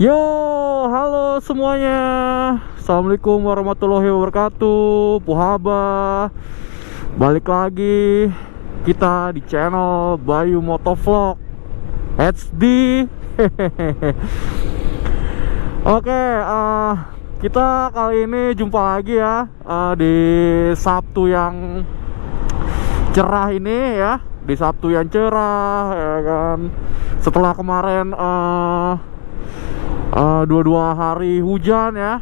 Yo, halo semuanya. Assalamualaikum warahmatullahi wabarakatuh. Puhaba. Balik lagi kita di channel Bayu Motovlog HD. Oke, kita kali ini jumpa lagi ya di Sabtu yang cerah ini ya. Di Sabtu yang cerah ya kan. Setelah kemarin dua hari hujan ya,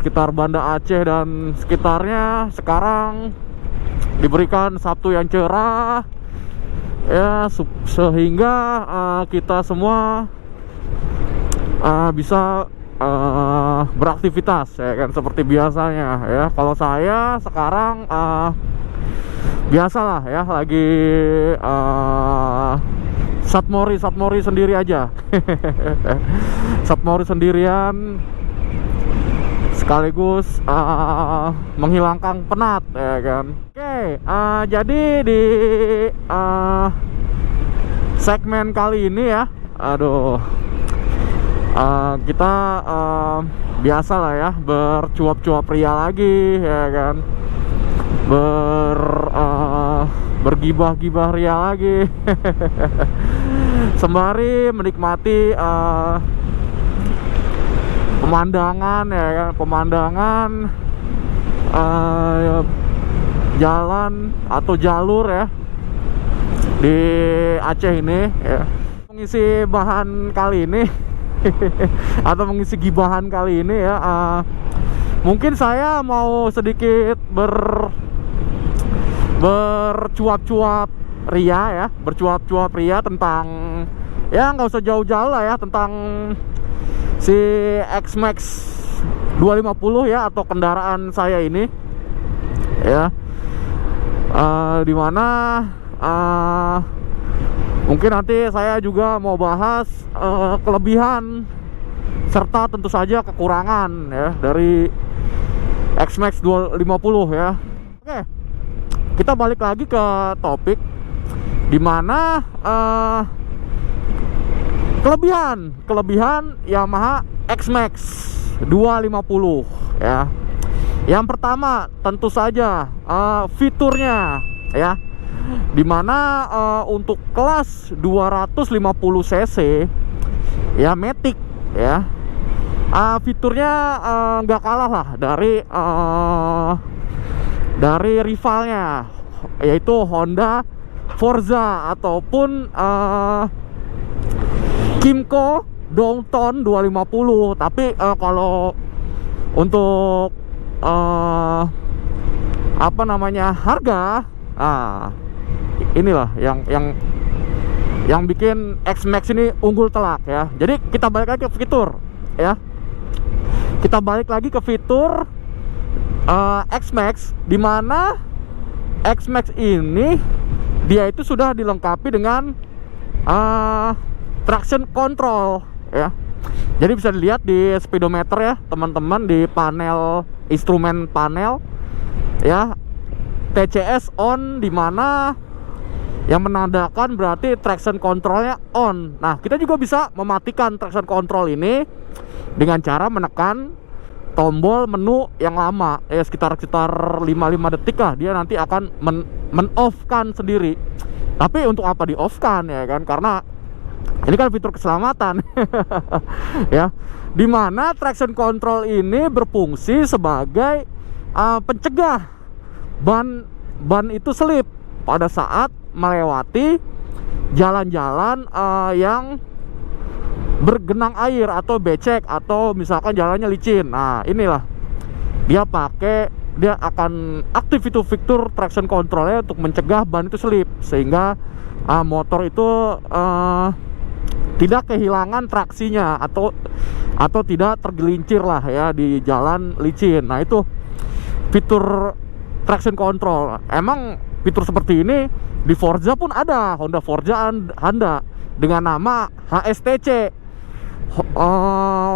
sekitar Banda Aceh dan sekitarnya. Sekarang diberikan Sabtu yang cerah ya, sehingga kita semua bisa beraktivitas ya kan, seperti biasanya ya. Kalau saya sekarang biasalah ya, lagi Satmori sendiri aja. Satmori sendirian sekaligus menghilangkan penat ya kan. Oke, jadi di segmen kali ini ya, kita biasa lah ya, bercuap-cuap ria lagi ya kan, bergibah-gibah ria lagi. Sembari menikmati pemandangan ya kan, pemandangan jalan atau jalur ya di Aceh ini ya. Mengisi bahan kali ini atau mengisi gibahan kali ini ya, mungkin saya mau sedikit bercuap-cuap ria ya, bercuap-cuap ria tentang, ya nggak usah jauh-jauh lah ya, tentang si X-Max 250 ya, atau kendaraan saya ini ya, dimana mungkin nanti saya juga mau bahas kelebihan serta tentu saja kekurangan ya dari X-Max 250 ya. Oke, kita balik lagi ke topik, dimana kelebihan Yamaha X-Max 250 ya. Yang pertama tentu saja fiturnya ya, dimana untuk kelas 250 cc ya, Matic ya, fiturnya nggak kalah lah dari rivalnya, yaitu Honda Forza ataupun Kymco Dongton 250. Tapi kalau untuk apa namanya, harga, inilah yang bikin X-Max ini unggul telak ya. Jadi kita balik lagi ke fitur ya. Kita balik lagi ke fitur X-Max, dimana X-Max ini dia itu sudah dilengkapi dengan traction control ya. Jadi bisa dilihat di speedometer ya teman-teman, di panel instrumen panel ya, TCS on, dimana yang menandakan berarti traction controlnya on. Nah, kita juga bisa mematikan traction control ini dengan cara menekan tombol menu yang lama ya, sekitar 5 detik lah, dia nanti akan men-off-kan sendiri. Tapi untuk apa di-off-kan ya kan, karena ini kan fitur keselamatan. Ya, dimana traction control ini berfungsi sebagai pencegah ban itu slip pada saat melewati jalan-jalan yang bergenang air atau becek, atau misalkan jalannya licin. Nah, inilah dia akan aktif itu fitur traction controlnya untuk mencegah ban itu slip, sehingga motor itu tidak kehilangan traksinya atau tidak tergelincir lah ya di jalan licin. Nah, itu fitur traction control. Emang fitur seperti ini di Forza pun ada, Honda Forza Honda dengan nama HSTC.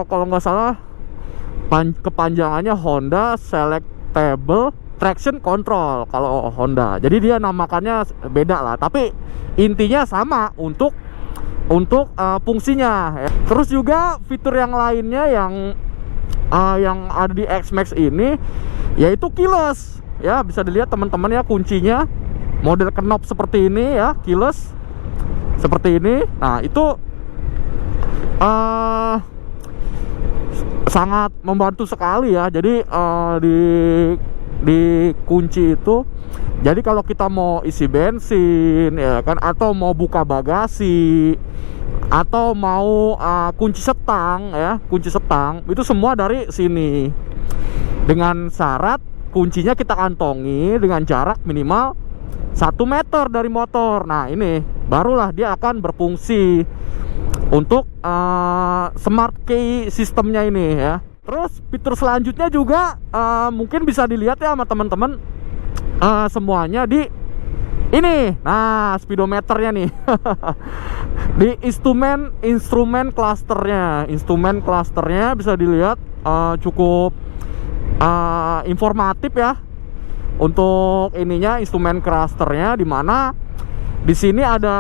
Kalau nggak salah kepanjangannya Honda Selectable Traction Control kalau Honda. Jadi dia namakannya beda lah, tapi intinya sama, untuk untuk fungsinya ya. Terus juga fitur yang lainnya yang ada di X-Max ini yaitu keyless ya, bisa dilihat teman-teman ya, kuncinya model knob seperti ini ya, keyless seperti ini. Nah itu sangat membantu sekali ya. Jadi di kunci itu, jadi kalau kita mau isi bensin ya kan, atau mau buka bagasi, atau mau kunci setang ya, kunci setang itu semua dari sini, dengan syarat kuncinya kita kantongi dengan jarak minimal 1 meter dari motor. Nah ini barulah dia akan berfungsi untuk smart key sistemnya ini ya. Terus fitur selanjutnya juga mungkin bisa dilihat ya sama teman-teman, semuanya di ini. Nah speedometernya nih di instrumen clusternya bisa dilihat, cukup informatif ya untuk ininya, instrumen clusternya, dimana di sini ada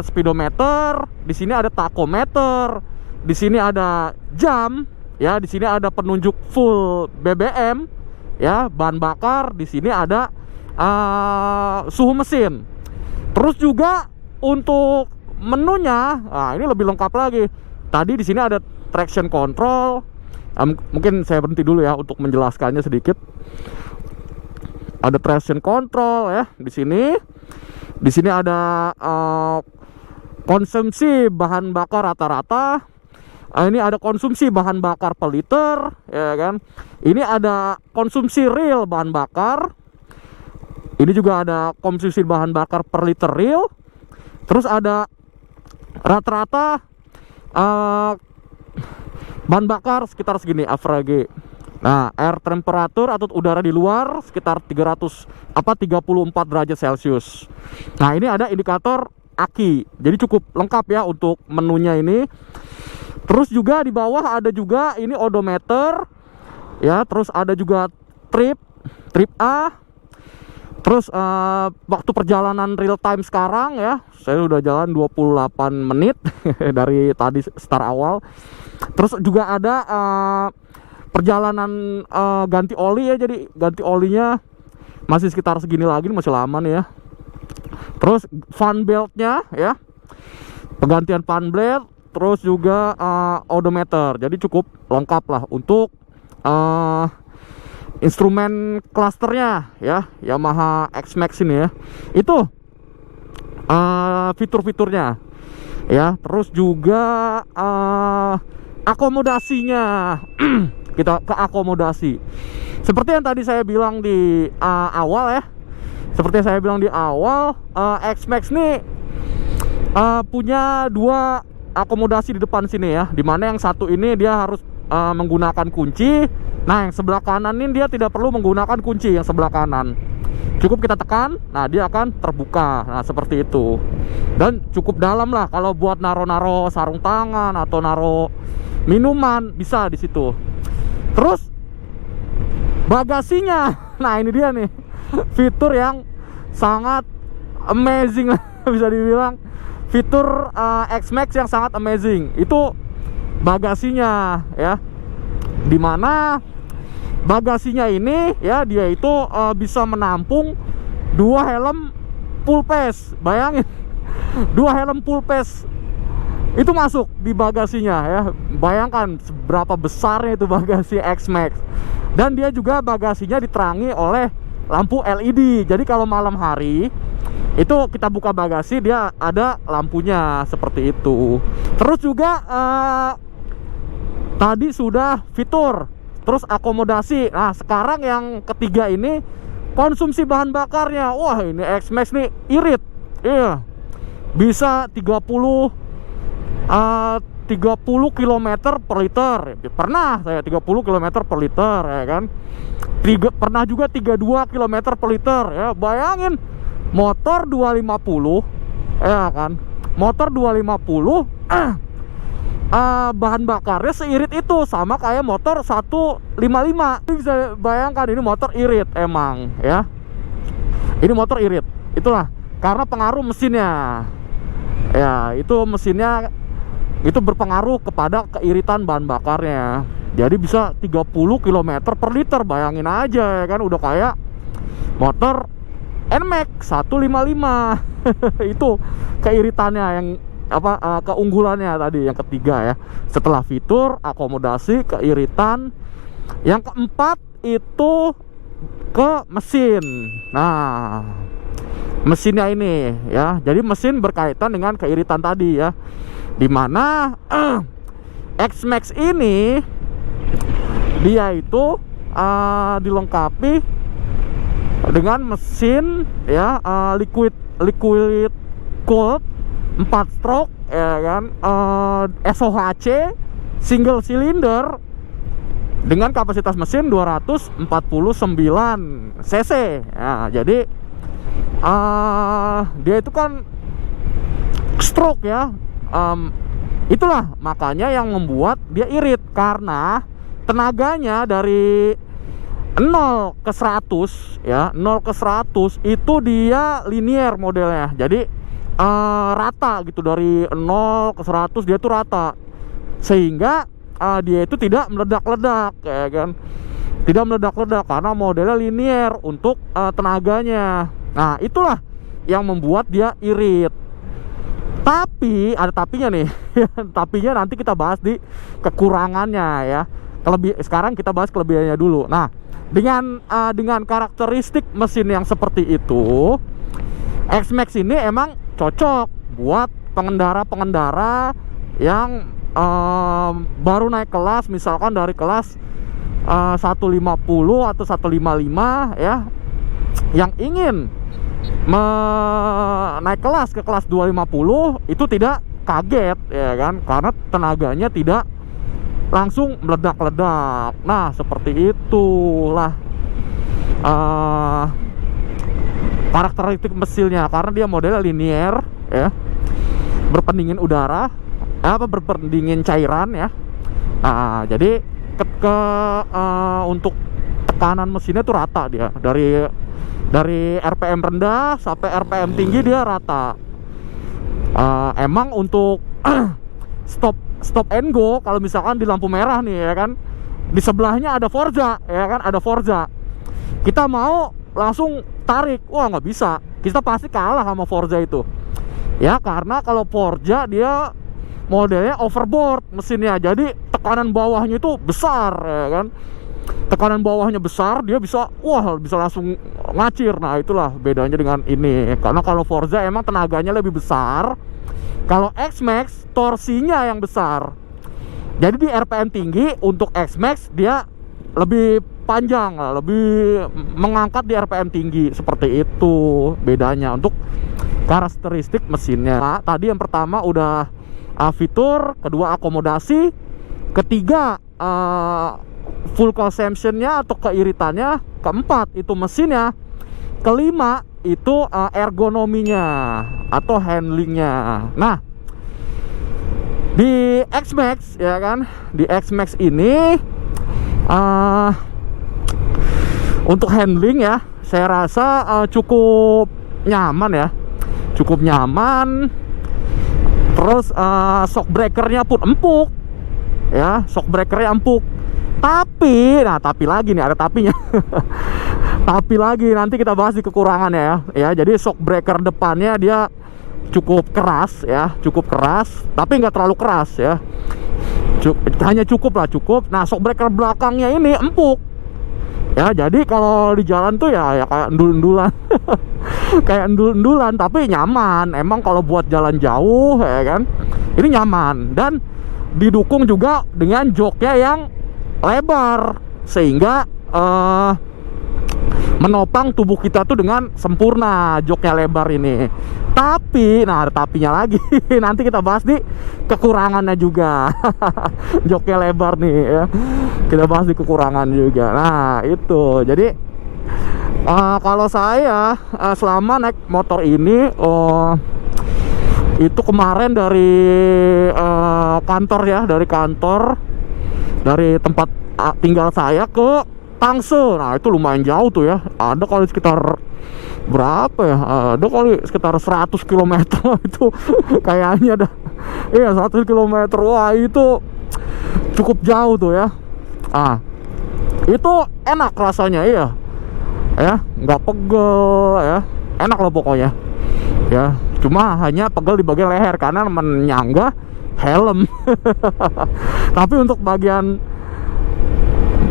speedometer, di sini ada tachometer, di sini ada jam ya, di sini ada penunjuk full BBM ya, bahan bakar, di sini ada suhu mesin. Terus juga untuk menunya, nah ini lebih lengkap lagi. Tadi di sini ada traction control. Mungkin saya berhenti dulu ya untuk menjelaskannya sedikit. Ada traction control ya di sini. Di sini ada konsumsi bahan bakar rata-rata. Ini ada konsumsi bahan bakar per liter ya kan. Ini ada konsumsi real bahan bakar. Ini juga ada konsumsi bahan bakar per liter real. Terus ada rata-rata bahan bakar sekitar segini average. Nah, air temperatur atau udara di luar sekitar 34 derajat Celcius. Nah, ini ada indikator aki. Jadi cukup lengkap ya untuk menunya ini. Terus juga di bawah ada juga ini odometer ya, terus ada juga trip A. Terus waktu perjalanan real time sekarang ya, saya udah jalan 28 menit dari tadi start awal. Terus juga ada perjalanan ganti oli ya, jadi ganti olinya masih sekitar segini lagi, masih lama nih ya. Terus fan beltnya ya, penggantian fan belt. Terus juga odometer. Jadi cukup lengkap lah untuk instrumen clusternya ya, Yamaha X-Max ini ya. Itu fitur-fiturnya ya. Terus juga akomodasinya. Kita ke akomodasi. Seperti yang tadi saya bilang di awal ya. Seperti yang saya bilang di awal, X-Max nih punya 2 akomodasi di depan sini ya. Dimana yang satu ini dia harus menggunakan kunci. Nah yang sebelah kanan ini dia tidak perlu menggunakan kunci, yang sebelah kanan cukup kita tekan, nah dia akan terbuka. Nah seperti itu. Dan cukup dalam lah kalau buat naro-naro sarung tangan atau naro minuman, bisa di situ. Terus bagasinya, nah ini dia nih fitur yang sangat amazing lah bisa dibilang. Fitur X-Max yang sangat amazing itu bagasinya ya, dimana bagasinya ini ya, dia itu bisa menampung 2 helm full face. Bayangin 2 helm full face itu masuk di bagasinya ya. Bayangkan seberapa besarnya itu bagasi X-Max. Dan dia juga bagasinya diterangi oleh lampu LED. Jadi kalau malam hari itu kita buka bagasi, dia ada lampunya seperti itu. Terus juga tadi sudah fitur, terus akomodasi. Nah sekarang yang ketiga ini konsumsi bahan bakarnya. Wah ini X-Max nih irit. Iya, bisa 30 km per liter. Pernah saya 30 km per liter ya kan. Pernah juga 32 km per liter ya. Bayangin motor 250 ya kan. Motor 250 bahan bakarnya seirit itu, sama kayak motor 155. Bisa bayangkan ini motor irit emang ya. Ini motor irit. Itulah karena pengaruh mesinnya Ya, itu mesinnya itu berpengaruh kepada keiritan bahan bakarnya. Jadi bisa 30 km per liter, bayangin aja ya kan, udah kayak motor NMAX 155. Itu keiritannya yang keunggulannya tadi yang ketiga ya. Setelah fitur, akomodasi, keiritan. Yang keempat itu ke mesin. Nah, mesinnya ini ya. Jadi mesin berkaitan dengan keiritan tadi ya. Dimana X-Max ini dia itu dilengkapi dengan mesin ya, liquid cooled 4 stroke ya kan, SOHC single cylinder dengan kapasitas mesin 249 cc ya. Jadi dia itu kan stroke ya, itulah makanya yang membuat dia irit, karena tenaganya dari 0 ke 100 ya, 0 ke 100 itu dia linear modelnya. Jadi rata gitu, dari 0 ke 100 dia tuh rata, sehingga dia itu tidak meledak-ledak ya kan, tidak meledak-ledak karena modelnya linear untuk tenaganya. Nah, itulah yang membuat dia irit. Tapi ada tapinya nih. Tapinya nanti kita bahas di kekurangannya ya. Sekarang kita bahas kelebihannya dulu. Nah, dengan karakteristik mesin yang seperti itu, X-Max ini emang cocok buat pengendara-pengendara yang baru naik kelas, misalkan dari kelas 150 atau 155 ya, yang ingin naik kelas ke kelas 250 itu tidak kaget ya kan, karena tenaganya tidak langsung meledak-ledak. Nah, seperti itulah karakteristik mesinnya, karena dia modelnya linear ya, berpendingin udara, berpendingin cairan ya. Nah, jadi untuk tekanan mesinnya tuh rata, dia dari RPM rendah sampai RPM tinggi dia rata. Emang untuk stop and go, kalau misalkan di lampu merah nih ya kan, di sebelahnya ada Forza ya kan, ada Forza, kita mau langsung tarik, wah nggak bisa, kita pasti kalah sama Forza itu ya, karena kalau Forza dia modelnya overboard mesinnya, jadi tekanan bawahnya itu besar ya kan, tekanan bawahnya besar, dia bisa langsung ngacir. Nah, itulah bedanya dengan ini, karena kalau Forza emang tenaganya lebih besar, kalau X-Max torsinya yang besar. Jadi di RPM tinggi untuk X-Max dia lebih panjang, lebih mengangkat di RPM tinggi. Seperti itu bedanya untuk karakteristik mesinnya. Nah, tadi yang pertama udah fitur, kedua akomodasi, ketiga full consumption-nya atau keiritannya, keempat itu mesinnya, kelima itu ergonominya atau handlingnya. Nah, di X-Max ya kan, di X-Max ini untuk handling ya, saya rasa cukup nyaman ya, cukup nyaman. Terus shock breakernya pun empuk ya, shock breakernya empuk. Tapi lagi nih, ada tapinya. Tapi lagi nanti kita bahas di kekurangannya ya. Jadi shock breaker depannya dia cukup keras ya, cukup keras, tapi nggak terlalu keras ya. Hanya cukup. Nah, shock breaker belakangnya ini empuk ya, jadi kalau di jalan tuh ya kayak endul-endulan. Kayak endul-endulan, tapi nyaman. Emang kalau buat jalan jauh ya kan, ini nyaman. Dan didukung juga dengan joknya yang lebar, sehingga menopang tubuh kita tuh dengan sempurna, joknya lebar ini. Tapi ada tapinya lagi. Nanti kita bahas di kekurangannya juga. Joknya lebar nih ya, kita bahas di kekurangan juga. Nah, itu jadi kalau saya selama naik motor ini, itu kemarin dari kantor ya, dari tempat tinggal saya ke Tangsel. Nah, itu lumayan jauh tuh ya, ada kalau sekitar berapa ya, ada kali sekitar 100 km itu kayaknya dah. Iya 100 km, wah itu cukup jauh tuh ya. Itu enak rasanya, iya ya, nggak pegel ya, enak loh pokoknya ya. Cuma hanya pegel di bagian leher karena menyangga helm. Tapi untuk bagian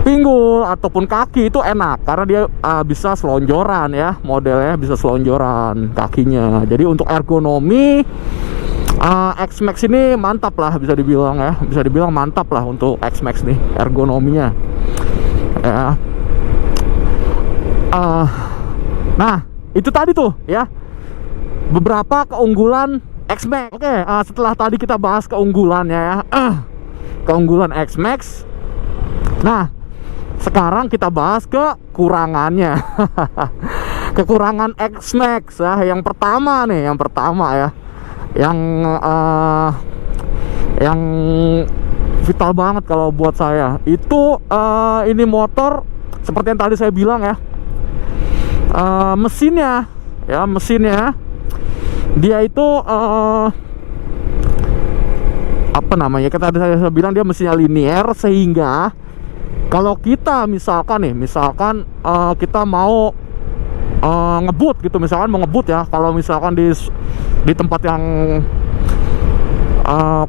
pinggul ataupun kaki itu enak karena dia bisa selonjoran ya, modelnya bisa selonjoran kakinya. Jadi untuk ergonomi X-Max ini mantap lah, bisa dibilang ya, bisa dibilang mantap lah untuk X-Max nih ergonominya ya. Nah itu tadi tuh ya beberapa keunggulan X-Max. Oke, setelah tadi kita bahas keunggulannya ya, keunggulan X-Max. Nah sekarang kita bahas kekurangannya. Kekurangan X-Max ya. Yang pertama nih, yang pertama ya, yang vital banget kalau buat saya itu ini motor seperti yang tadi saya bilang ya, mesinnya ya, mesinnya dia itu apa namanya, kita saya bilang dia mesinnya linear, sehingga kalau kita misalkan nih, misalkan kita mau ngebut gitu, misalkan mau ngebut ya, kalau misalkan di tempat yang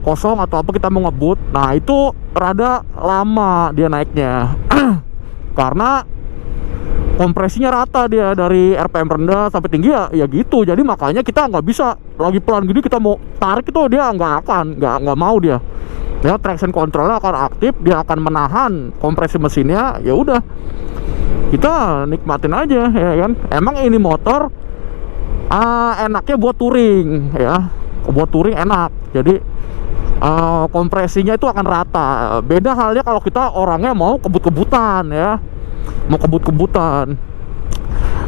kosong atau apa kita mau ngebut, nah itu rada lama dia naiknya. Karena kompresinya rata dia dari RPM rendah sampai tinggi ya gitu. Jadi makanya kita nggak bisa lagi pelan gini kita mau tarik itu dia nggak mau dia. Ya traction controlnya akan aktif, dia akan menahan kompresi mesinnya. Ya udah, kita nikmatin aja ya kan. Emang ini motor enaknya buat touring ya, buat touring enak. Jadi kompresinya itu akan rata. Beda halnya kalau kita orangnya mau kebut-kebutan ya, mau kebut-kebutan.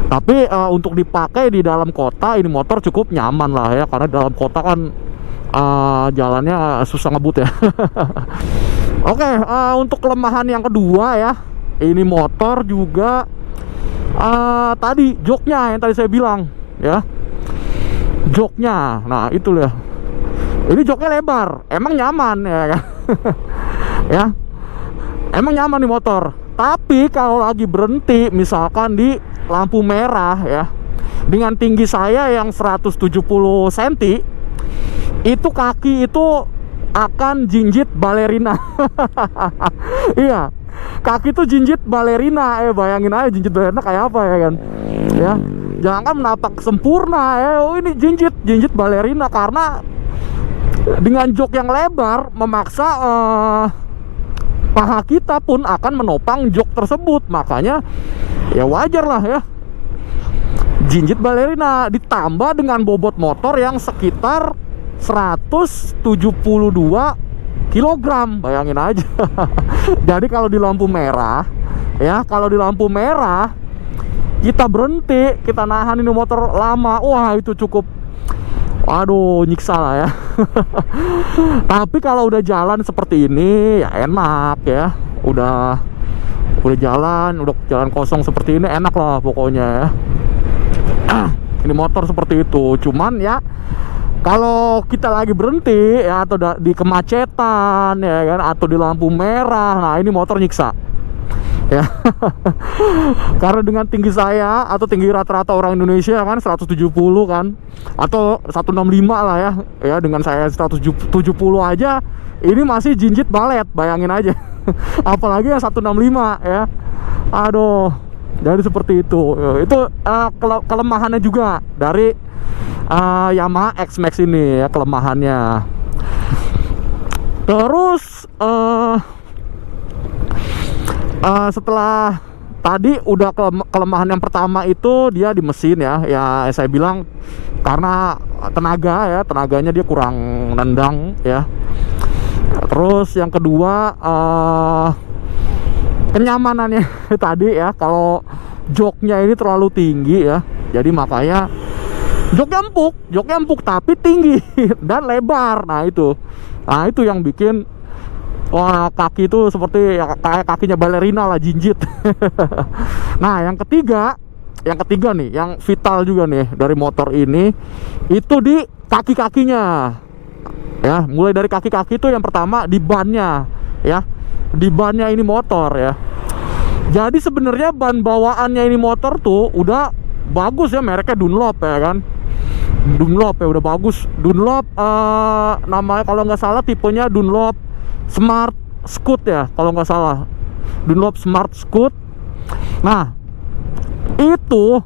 Tapi untuk dipakai di dalam kota ini motor cukup nyaman lah ya, karena dalam kota kan jalannya susah ngebut ya. Oke, untuk kelemahan yang kedua ya, ini motor juga tadi joknya yang tadi saya bilang ya, joknya. Nah itu ya, ini joknya lebar, emang nyaman ya kan. Ya, emang nyaman di motor. Tapi kalau lagi berhenti misalkan di lampu merah ya, dengan tinggi saya yang 170 cm, itu kaki itu akan jinjit balerina. Iya, kaki itu jinjit balerina. Bayangin aja jinjit balerina kayak apa ya kan. Ya, jangan menapak sempurna ini jinjit balerina, karena dengan jok yang lebar memaksa paha kita pun akan menopang jok tersebut. Makanya ya wajar lah ya, jinjit balerina ditambah dengan bobot motor yang sekitar 172 kg, bayangin aja. Jadi kalau di lampu merah ya, kalau di lampu merah kita berhenti, kita nahan ini motor lama, wah itu cukup, aduh nyiksa lah ya. Tapi kalau udah jalan seperti ini ya enak ya, udah jalan kosong seperti ini enak lah pokoknya ya. Ini motor seperti itu. Cuman ya kalau kita lagi berhenti ya, atau di kemacetan ya kan, atau di lampu merah, nah ini motor nyiksa ya. Karena dengan tinggi saya atau tinggi rata-rata orang Indonesia kan 170 kan, atau 165 lah ya. Ya dengan saya 170 aja ini masih jinjit balet, bayangin aja. Apalagi yang 165 ya. Aduh, jadi seperti itu. Itu kelemahannya juga dari Yamaha X-Max ini ya, kelemahannya. Terus setelah tadi udah kelemahan yang pertama itu dia di mesin ya. Ya saya bilang karena tenaganya dia kurang nendang ya. Terus yang kedua kenyamanannya tadi ya, kalau joknya ini terlalu tinggi ya, jadi makanya joknya empuk tapi tinggi dan lebar. Nah itu yang bikin wah kaki itu seperti ya, kayak kakinya balerina lah, jinjit. Nah yang ketiga yang ketiga nih, yang vital juga nih dari motor ini, itu di kaki-kakinya. Ya, mulai dari kaki-kaki itu yang pertama di bannya, ya. Di bannya ini motor ya. Jadi sebenarnya ban bawaannya ini motor tuh udah bagus ya, mereknya Dunlop ya kan. Dunlop ya udah bagus. Dunlop namanya kalau nggak salah tipenya Dunlop Smart Scoot ya, kalau nggak salah. Dunlop Smart Scoot. Nah, itu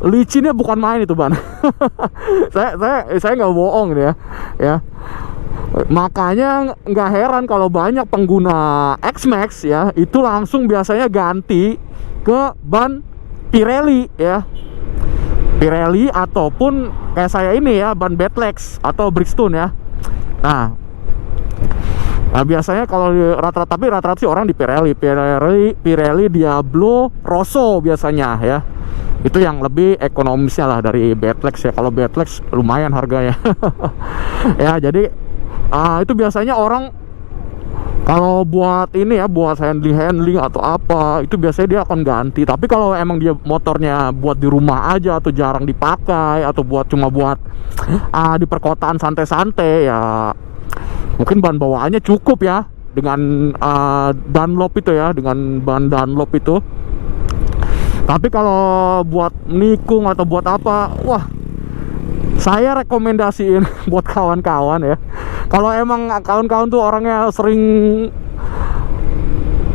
licinnya bukan main itu ban. saya nggak bohong nih ya. Makanya nggak heran kalau banyak pengguna X-Max ya itu langsung biasanya ganti ke ban Pirelli ya, Pirelli ataupun kayak saya ini ya, ban Badlex atau Bridgestone ya. Nah biasanya kalau rata-rata, tapi rata-rata sih orang di Pirelli Diablo Rosso biasanya ya. Itu yang lebih ekonomisnya lah dari Badlex ya. Kalau Badlex lumayan harganya. Ya jadi itu biasanya orang kalau buat ini ya, buat handling atau apa, itu biasanya dia akan ganti. Tapi kalau emang dia motornya buat di rumah aja atau jarang dipakai, atau cuma buat di perkotaan santai-santai ya, mungkin bahan bawaannya cukup ya dengan Dunlop itu ya, dengan ban Dunlop itu. Tapi kalau buat nikung atau buat apa, wah, saya rekomendasiin buat kawan-kawan ya. Kalau emang kawan-kawan tuh orangnya sering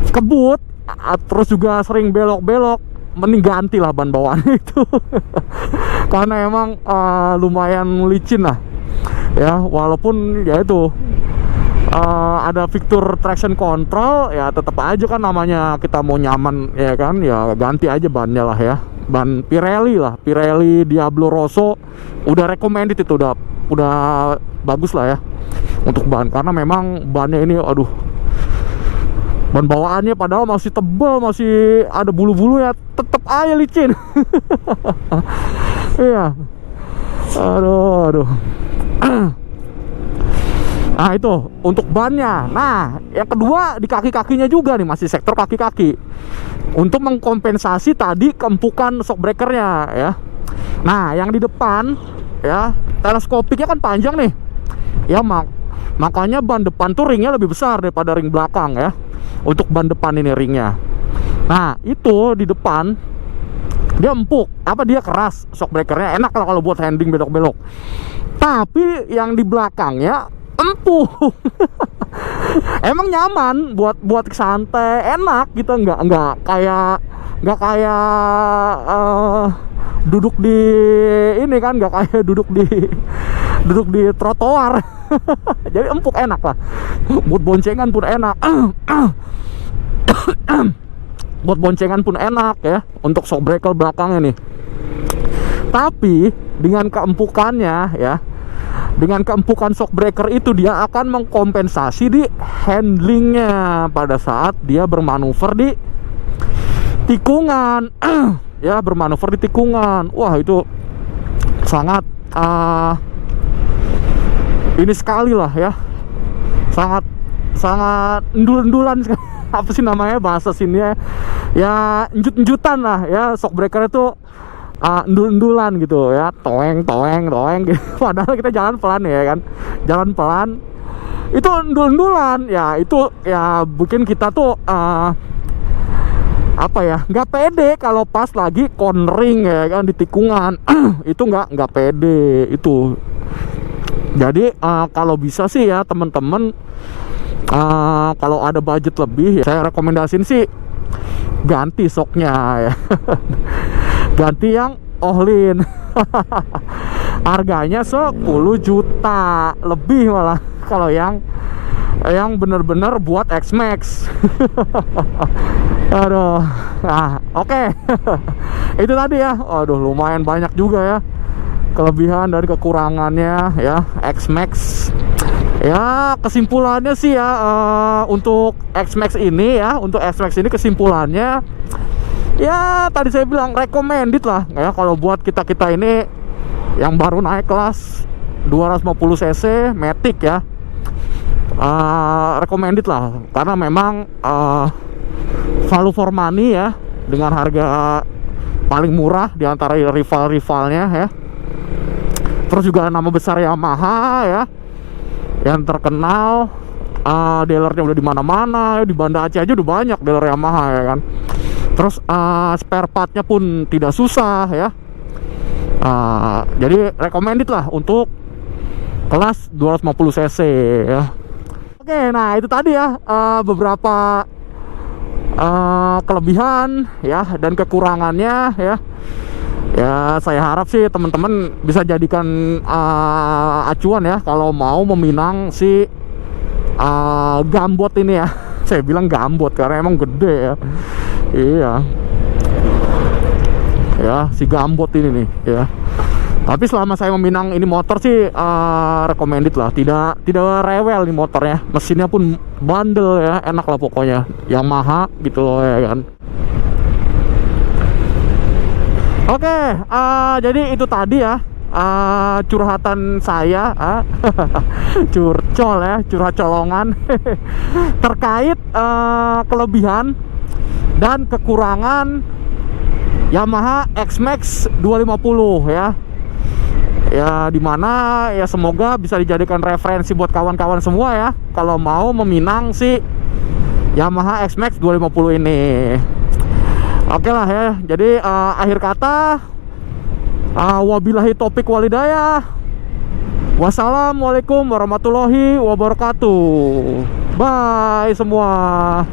kebut, terus juga sering belok-belok, mending ganti lah ban bawaan itu. Karena emang lumayan licin lah ya, walaupun ya itu ada fitur traction control ya, tetap aja kan namanya kita mau nyaman ya kan, ya ganti aja bannya lah ya. Ban Pirelli lah, Pirelli Diablo Rosso udah recommended itu, udah bagus lah ya untuk ban, karena memang bannya ini aduh, ban bawaannya padahal masih tebal, masih ada bulu-bulu ya, tetap aja licin. Iya, aduh. Nah itu untuk bannya. Nah yang kedua di kaki-kakinya juga nih, masih sektor kaki-kaki, untuk mengkompensasi tadi keempukan shock breakernya ya. Nah yang di depan ya, teleskopiknya kan panjang nih ya, makanya ban depan tuh ringnya lebih besar daripada ring belakang ya. Untuk ban depan ini ringnya, nah itu di depan dia empuk, dia keras shock breakernya, enak lah kalau buat handling belok-belok. Tapi yang di belakangnya empuk. Emang nyaman buat santai, enak gitu, nggak kayak duduk di ini kan, nggak kayak duduk di trotoar. Jadi empuk, enak lah buat boncengan pun enak. Buat boncengan pun enak ya untuk shock breaker belakangnya nih. Tapi dengan keempukannya ya, dengan keempukan shock breaker itu, dia akan mengkompensasi di handlingnya pada saat dia bermanuver di tikungan. Ya, bermanuver di tikungan. Wah, itu sangat ini sekali lah ya. Sangat endul-endulan. Apa sih namanya bahasa sini ya, enjut-enjutan lah ya, shock breaker itu endul-endulan gitu ya, toeng gitu. Padahal kita jalan pelan ya kan, jalan pelan itu endul-endulan ya, itu ya bikin kita tuh apa ya, nggak pede kalau pas lagi cornering ya kan, di tikungan. Itu nggak pede itu. Jadi kalau bisa sih ya teman-teman, kalau ada budget lebih ya, saya rekomendasiin sih ganti shocknya ya. Ganti yang Ohlin. Harganya 10 juta lebih malah kalau yang bener-bener buat X-Max. Aduh. Nah, oke. Itu tadi ya. Aduh, lumayan banyak juga ya kelebihan dari kekurangannya ya X-Max. Ya, kesimpulannya sih ya, untuk X-Max ini ya, untuk X-Max ini kesimpulannya ya tadi saya bilang recommended lah ya, kalau buat kita ini yang baru naik kelas 250 cc Matic ya, recommended lah, karena memang value for money ya, dengan harga paling murah di antara rival-rivalnya ya. Terus juga nama besar Yamaha ya, yang terkenal, dealernya udah di mana-mana, di Banda Aceh aja udah banyak dealer Yamaha ya kan. Terus spare partnya pun tidak susah ya. Jadi recommended lah untuk kelas 250 cc ya. Oke, nah itu tadi ya beberapa kelebihan ya dan kekurangannya ya. Ya saya harap sih teman-teman bisa jadikan acuan ya kalau mau meminang si Gambot ini ya. Saya bilang Gambot karena emang gede ya. Iya. Ya, si Gambot ini nih ya. Tapi selama saya meminang ini motor sih recommended lah. Tidak rewel nih motornya. Mesinnya pun bandel ya, enak lah pokoknya. Yamaha gitu loh ya kan. Oke, jadi itu tadi ya curhatan saya, curcol ya, curhat colongan terkait kelebihan dan kekurangan Yamaha X-Max 250 ya. Ya dimana ya semoga bisa dijadikan referensi buat kawan-kawan semua ya kalau mau meminang si Yamaha X-Max 250 ini. Oke lah ya, jadi akhir kata wabillahi taufiq walhidayah. Wassalamualaikum warahmatullahi wabarakatuh. Bye semua.